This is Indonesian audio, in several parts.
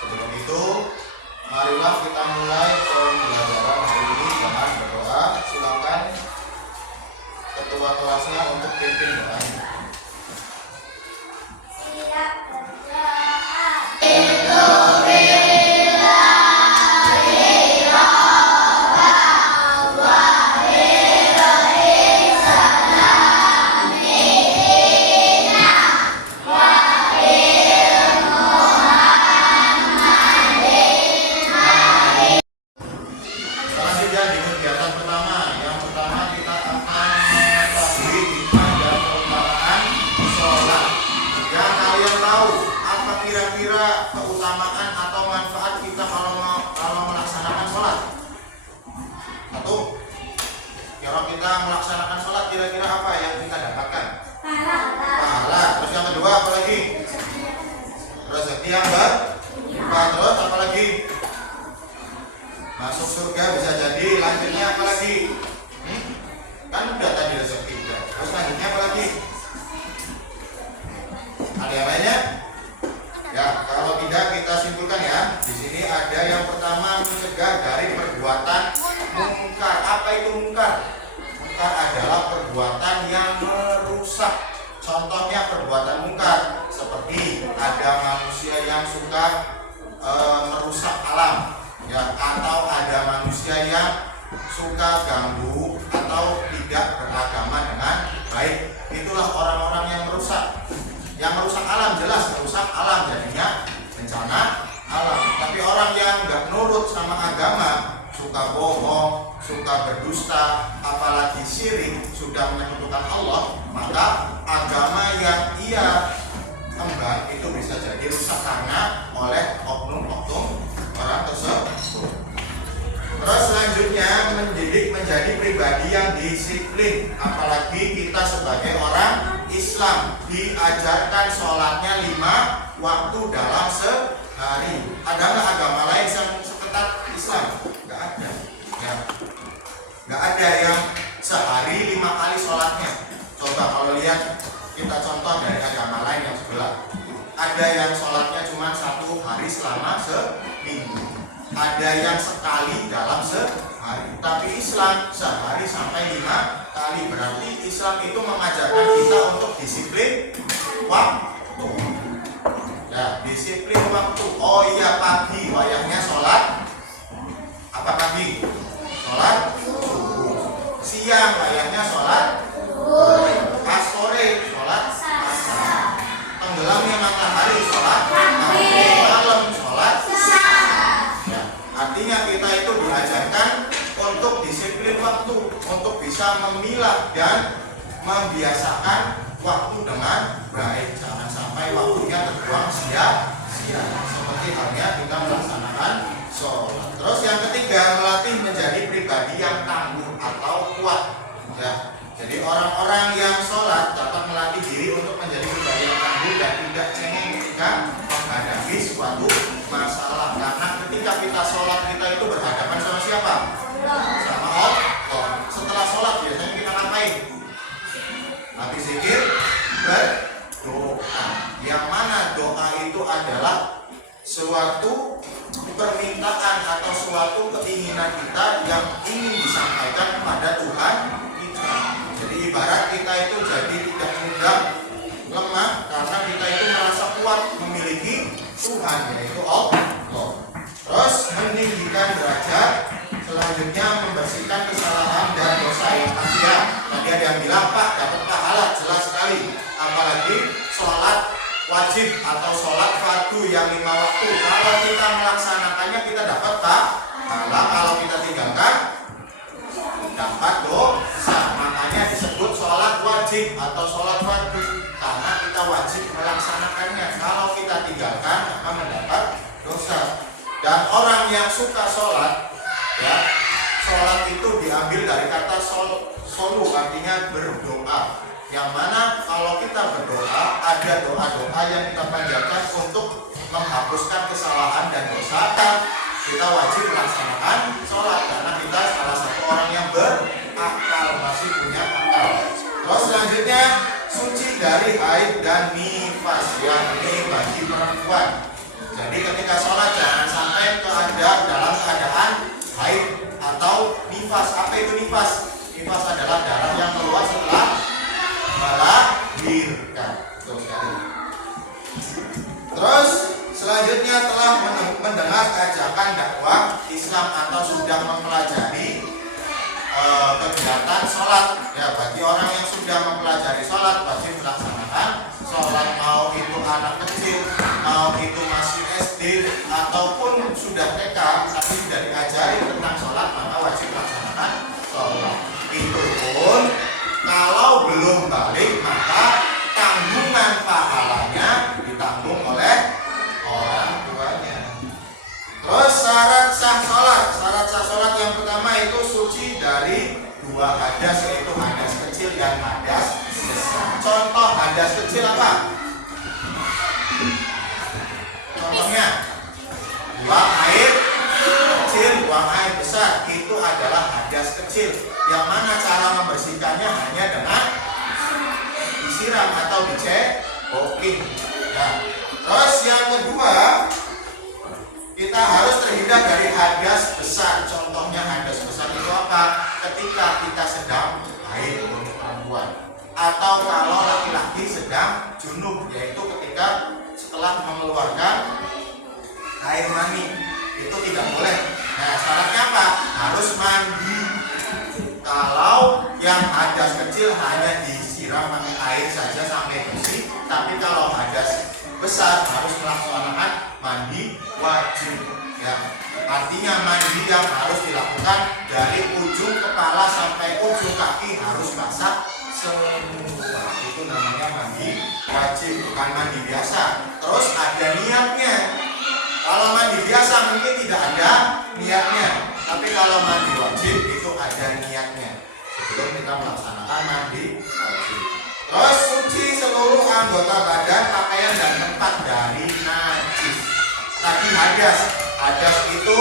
Sebelum itu, marilah kita mulai pembelajaran hari ini dengan berdoa. Silakan ketua kelasnya untuk pimpin doanya. Siap berdoa. Selanjutnya di kegiatan pertama, yang pertama kita akan mengetahui hikmah dan keutamaan sholat. Yang kalian tahu apa kira-kira keutamaan atau manfaat kita kalau melaksanakan sholat? Satu, kalau kita melaksanakan sholat kira-kira apa yang kita dapatkan? Pahala. Terus yang kedua apa lagi? Rezeki yang berlimpah. Terus apa lagi? Masuk surga bisa jadi. Lanjutnya apa lagi? Kan udah tadi rezeki udah. Terus lanjutnya apa lagi? Ada yang lainnya? Ya, kalau tidak kita simpulkan ya. Di sini ada yang pertama, mencegah dari perbuatan mungkar. Apa itu mungkar? Mungkar adalah perbuatan yang merusak. Contohnya perbuatan mungkar seperti ada manusia yang suka merusak alam, ya, atau ada manusia yang suka ganggu atau tidak beragama dengan baik. Itulah orang-orang yang merusak. Yang merusak alam jelas merusak alam, jadinya bencana alam. Tapi orang yang nggak nurut sama agama, suka bohong, suka berdusta, apalagi syirik, sudah menyekutukan Allah, maka agama yang ia emban itu bisa jadi rusak karena oleh oknum-oknum orang tersebut. Terus selanjutnya mendidik menjadi pribadi yang disiplin. Apalagi kita sebagai orang Islam diajarkan sholatnya 5 waktu dalam sehari. Ada nggak agama lain yang seketat Islam? Nggak ada. Ya. Nggak ada yang sehari 5 kali sholatnya. Coba kalau lihat kita contoh dari agama lain yang sebelah. Ada yang sholatnya cuma 1 hari selama seminggu. Ada yang sekali dalam sehari. Tapi Islam sehari sampai 5 kali. Berarti Islam itu mengajarkan kita untuk disiplin waktu. Ya, disiplin waktu. Oh iya, pagi wayangnya sholat. Apa pagi? Sholat subuh. Siang wayangnya sholat. Pas sore sholat asar. Tenggelamnya matahari sholat. Malam sholat. Ya, artinya kita itu diajarkan untuk disiplin waktu, untuk bisa memilah dan membiasakan waktu dengan baik. Jangan sampai waktunya terbuang sia-sia. Seperti halnya kita melaksanakan sholat. Terus yang ketiga, melatih menjadi pribadi yang tangguh atau kuat. Ya, jadi orang-orang yang sholat dapat melatih diri untuk menjadi pribadi yang tangguh dan tidak cengeng ketika menghadapi suatu masalah. Karena ketika kita sholat, kita itu berhadapan sama siapa? Sama Allah. Setelah sholat biasanya kita ngapain? Habis zikir, berdoa. Yang mana doa itu adalah suatu permintaan atau suatu keinginan kita yang ingin disampaikan kepada Tuhan kita. Jadi ibarat kita itu jadi tidak mudah lemah karena kita itu merasa kuat memiliki Tuhan, yaitu Allah. Terus meninggikan derajat. Selanjutnya membersihkan kesalahan dan dosa yang kasihan. Tadi ada yang bilang, Pak, dapat pahala, jelas sekali. Apalagi sholat wajib atau sholat fardu yang 5 waktu. Kalau kita melaksanakannya kita dapat pahala. Kalau kita tinggalkan dapat dosa. Makanya disebut sholat wajib atau sholat fardu, karena kita wajib melaksanakannya. Kalau kita tinggalkan maka mendapat dosa. Dan orang yang suka sholat, ya, sholat itu diambil dari kata solu, artinya berdoa. Yang mana kalau kita berdoa, ada doa-doa yang kita panjatkan untuk menghapuskan kesalahan dan dosa. Kita wajib melaksanakan sholat karena kita salah satu orang yang berakal, masih punya akal. Terus selanjutnya, suci dari haid dan nifas, yakni bagi perempuan. Jadi ketika sholat jangan sampai dalam keadaan haid atau nifas. Apa itu nifas? Nifas adalah darah yang keluar setelah melahirkan. Betul sekali. Terus selanjutnya telah mendengar ajakan dakwah Islam atau sudah mempelajari kegiatan sholat. Ya, bagi orang yang sudah mempelajari sholat wajib melaksanakan sholat, mau itu anak kecil, mau itu masih SD ataupun sudah TK tapi sudah diajari tentang sholat, maka wajib melaksanakan sholat. Itu pun kalau belum balik maka tanggungan pahalanya ditanggung oleh orang tuanya. Terus syarat sah sholat yang pertama itu suci dari dua hadas, yaitu hadas kecil dan hadas besar. Contoh hadas kecil apa? Contohnya buang air kecil, buang air besar, itu adalah hadas kecil. Yang mana cara membersihkannya hanya dengan disiram atau dicekokin. Nah, terus yang kedua, kita harus terhindar dari hadas besar. Contohnya hadas besar itu apa? Ketika kita sedang haid untuk perempuan, atau kalau laki-laki sedang junub, yaitu ketika setelah mengeluarkan air mani, itu tidak boleh. Nah, syaratnya apa? Harus mandi. Kalau yang hadas kecil hanya disiram pakai air saja sampai bersih, tapi kalau hadas besar harus melaksanakan mandi wajib. Ya, artinya mandi yang harus dilakukan dari ujung kepala sampai ujung kaki harus basah semua. Itu namanya mandi wajib, bukan mandi biasa. Terus ada niatnya. Kalau mandi biasa mungkin tidak ada niatnya, tapi kalau mandi wajib itu ada niatnya sebelum kita melaksanakan mandi wajib. Terus suci seluruh anggota badan, pakaian dan tempat dari najis. Tadi hadas itu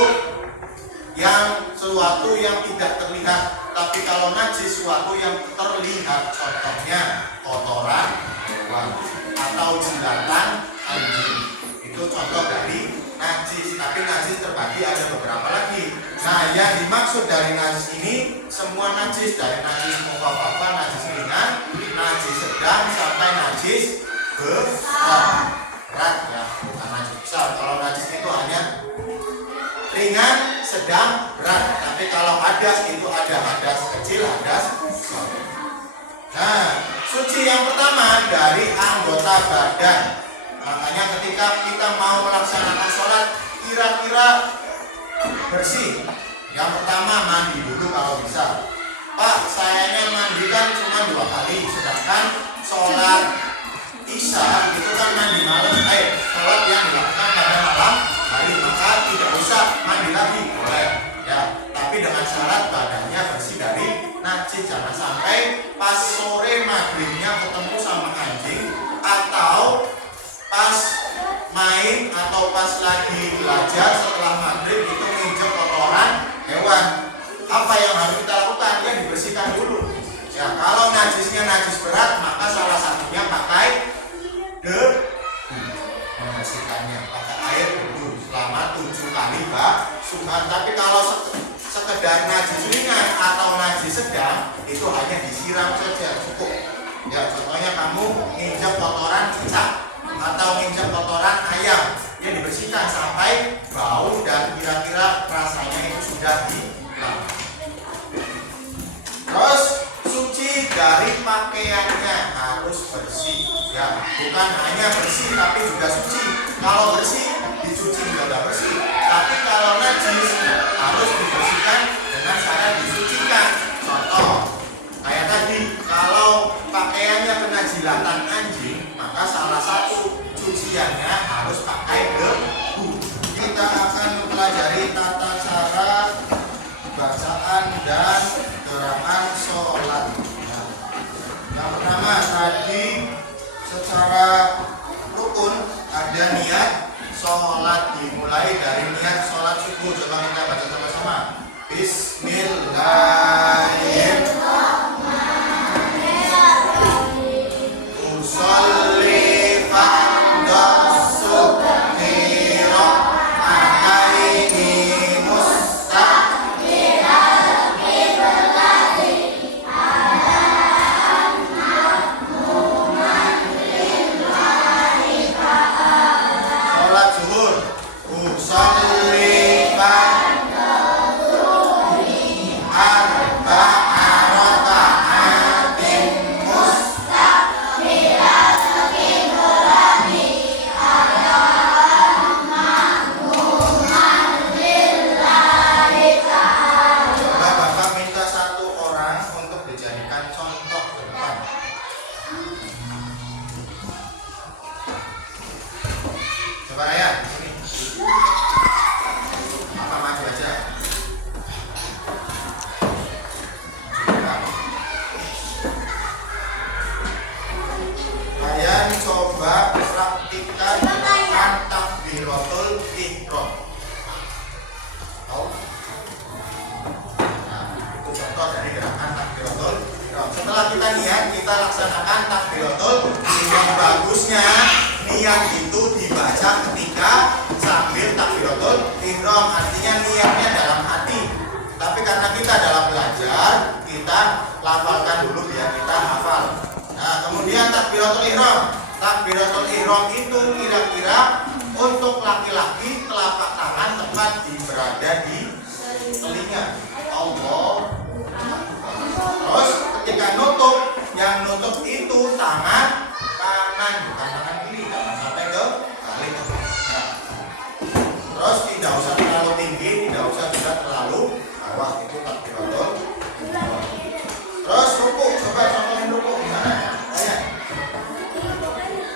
yang sesuatu yang tidak terlihat, tapi kalau najis sesuatu yang terlihat. Contohnya kotoran hewan atau jilatan anjing, itu contoh dari najis. Tapi najis terbagi ada beberapa lagi. Nah, yang dimaksud dari najis ini semua najis, dari najis mukhafafah, najis ringan, najis sedang sampai najis berat, ya, bukan najis besar. Kalau najis itu hanya ringan, sedang, berat. Tapi kalau hadas itu ada hadas kecil, hadas besar. Nah, suci yang pertama dari anggota badan. Makanya ketika kita mau melaksanakan sholat kira-kira bersih, yang pertama mandi dulu kalau bisa. Pak, sayanya mandi kan cuma 2 kali, sedangkan sholat isya itu kan mandi malam. Sholat yang dilakukan pada malam hari, maka tidak usah mandi lagi, boleh ya, tapi dengan syarat badannya bersih dari najis. Jangan sampai pas sore maghribnya ketemu sama anjing, atau pas main atau pas lagi belajar setelah maghrib itu nginjek kotoran hewan. Apa yang harus kita lakukan? Ya, dibersihkan dulu. Ya, kalau najisnya najis berat, maka salah satunya pakai membersihkannya, pakai air debu selama 7 kali basuhan. Tapi kalau sekedar najis ringan atau najis sedang, itu hanya disiram saja cukup. Ya, contohnya kamu nginjek kotoran cicak atau nginjek kotoran ayam, ya dibersihkan sampai bau dan kira-kira rasanya itu sudah hilang. Terus suci dari pakaiannya, harus bersih. Ya, bukan hanya bersih tapi juga suci. Kalau bersih dicuci juga bersih, tapi kalau najis harus dibersihkan dengan cara disucikan. Contoh kayak tadi, kalau pakaiannya kena jilatan anjing, maka salah satu cuciannya harus pakai debu. Kita akan mempelajari tata cara bacaan dan gerakan sholat. Nah, yang pertama tadi secara rukun ada niat sholat, dimulai dari niat sholat subuh. Coba kita baca sama-sama. Bismillahirrahmanirrahim. Usolli fardhu subhi Coba Raya, sini. Apa maju aja. Kalian coba praktikkan gerakan takbiratul ihram. Tahu? Nah, itu contoh dari gerakan takbiratul ihram. Setelah kita niat, kita laksanakan takbiratul ihram. Bagusnya niat itu dibaca ketika sambil takbiratul ihram. Artinya niatnya dalam hati. Tapi karena kita dalam belajar, kita lafalkan dulu biar kita hafal. Nah, kemudian takbiratul ihram. Takbiratul ihram itu kira-kira untuk laki-laki telapak tangan tepat berada di telinga. Allah. Terus ketika nutup, yang nutup itu tangan kanan, bukan tangan kiri, jangan sampai ke kali. Nah, terus tidak usah terlalu tinggi, tidak usah juga terlalu bawah. Itu takbiratul ihram. Terus ruku, coba contohin ruku gimana?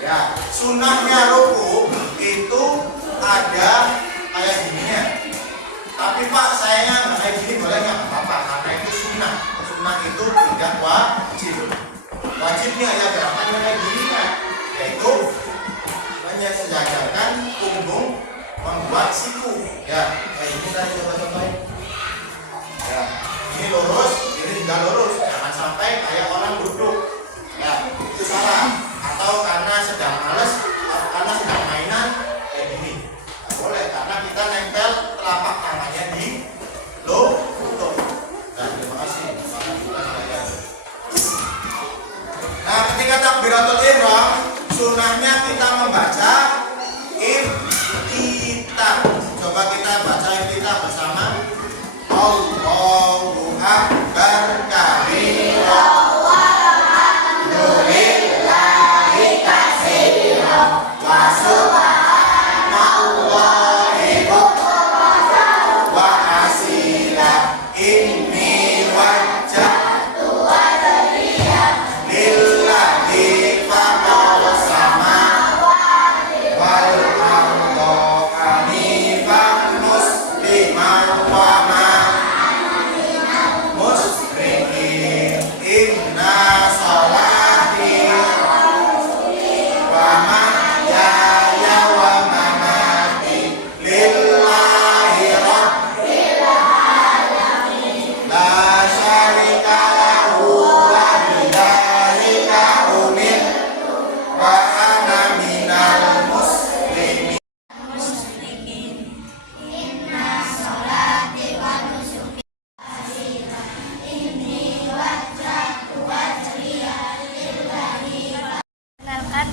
Ya, sunnahnya ruku itu ada kayak gininya. Tapi Pak, sayangnya nggak kayak gini, boleh nggak? Apa-apa, karena itu sunnah. Sunnah itu tidak wajib. Wajibnya ya gerakannya kayak gini kan, yaitu menyejajarkan punggung, membuat siku. Ya, kayak gini tadi coba-cobain. Ya, ini lurus, ini juga lurus. Jangan sampai kayak orang duduk. Ya, itu salah. Atau karena sedang males, atau karena sedang mainan kayak gini. Nggak boleh, karena kita nempel telapak tangannya di lutut. Nah, terima kasih. Nah, ketika takbiratul ihram, sunnahnya kita membaca iftitah. Coba kita baca iftitah bersama. Allahu Akbar kabira.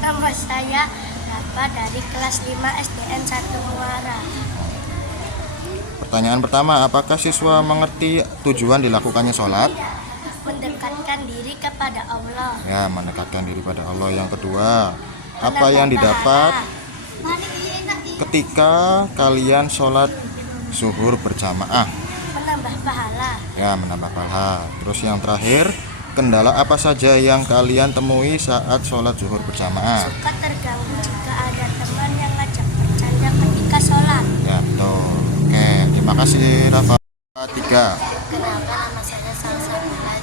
Nama saya Rafa dari kelas 5 SDN 1 Muara. Pertanyaan pertama, apakah siswa mengerti tujuan dilakukannya sholat? Mendekatkan diri kepada Allah. Ya, mendekatkan diri pada Allah. Yang kedua, apa yang didapat ketika kalian sholat zuhur berjamaah? Menambah pahala. Ya, menambah pahala. Terus yang terakhir, kendala apa saja yang kalian temui saat sholat zuhur berjamaah? Suka terganggu jika ada teman yang ngajak bercanda ketika sholat. Ya, betul. Oke, terima kasih Rafa. 3. Kenalkan, nama saya Salsa Mila,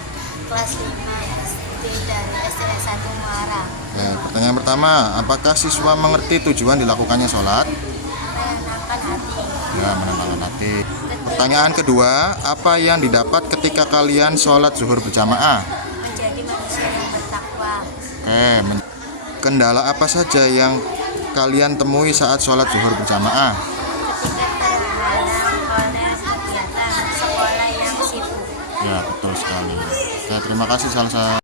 kelas 5 SD dari SDN 1 Muara. Oke, pertanyaan pertama, apakah siswa mengerti tujuan dilakukannya sholat? Menenangkan hati. Ya, menenangkan hati. Pertanyaan kedua, apa yang didapat ketika kalian sholat zuhur berjamaah? Menjadi manusia yang bertakwa. Kendala apa saja yang kalian temui saat sholat zuhur berjamaah? Ketika terhalang oleh kegiatan sekolah yang sibuk. Ya, betul sekali. Oke, terima kasih Salsa.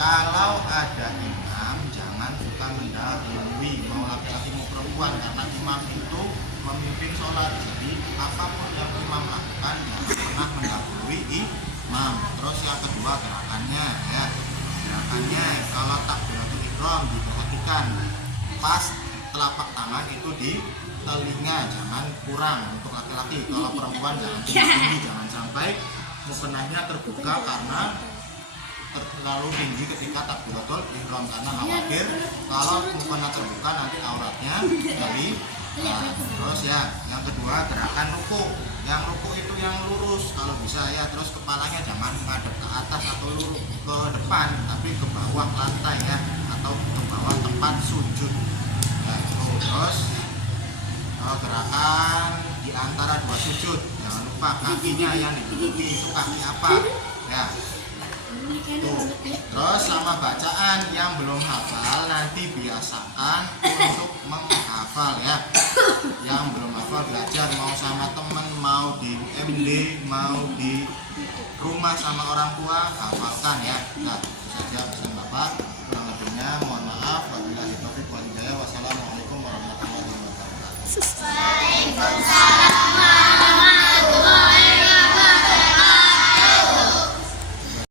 Kalau ada imam, jangan suka mendahului, mau laki-laki mau perempuan, karena imam itu memimpin sholat. Jadi apapun yang imam lakukan, jangan pernah mendahului imam. Terus yang kedua gerakannya, ya gerakannya kalau takbiratul ihram diperhatikan pas telapak tangan itu di telinga, jangan kurang untuk laki-laki. Kalau perempuan jangan tinggi, jangan sampai mukenahnya terbuka karena terlalu tinggi ketika takbiratul ihram, karena khawatir kalau mukena terbuka nanti auratnya terlihat. Terus ya, yang kedua gerakan ruku. Yang ruku itu yang lurus kalau bisa ya, terus kepalanya jangan menghadap ke atas atau lurus ke depan, tapi ke bawah lantai ya, atau ke bawah tempat sujud. Ya, terus gerakan di antara dua sujud, jangan lupa kakinya yang diduduki itu kaki apa ya. Tuh. Terus sama bacaan yang belum hafal nanti biasakan untuk menghafal ya. Yang belum hafal belajar, mau sama temen, mau di MD, mau di rumah sama orang tua, hafalkan ya. Nah, itu saja pesan Bapak. Kurang lebihnya mohon maaf. Wabillahi taufiq wal hidayah. Wassalamualaikum warahmatullahi wabarakatuh. Waalaikumsalam.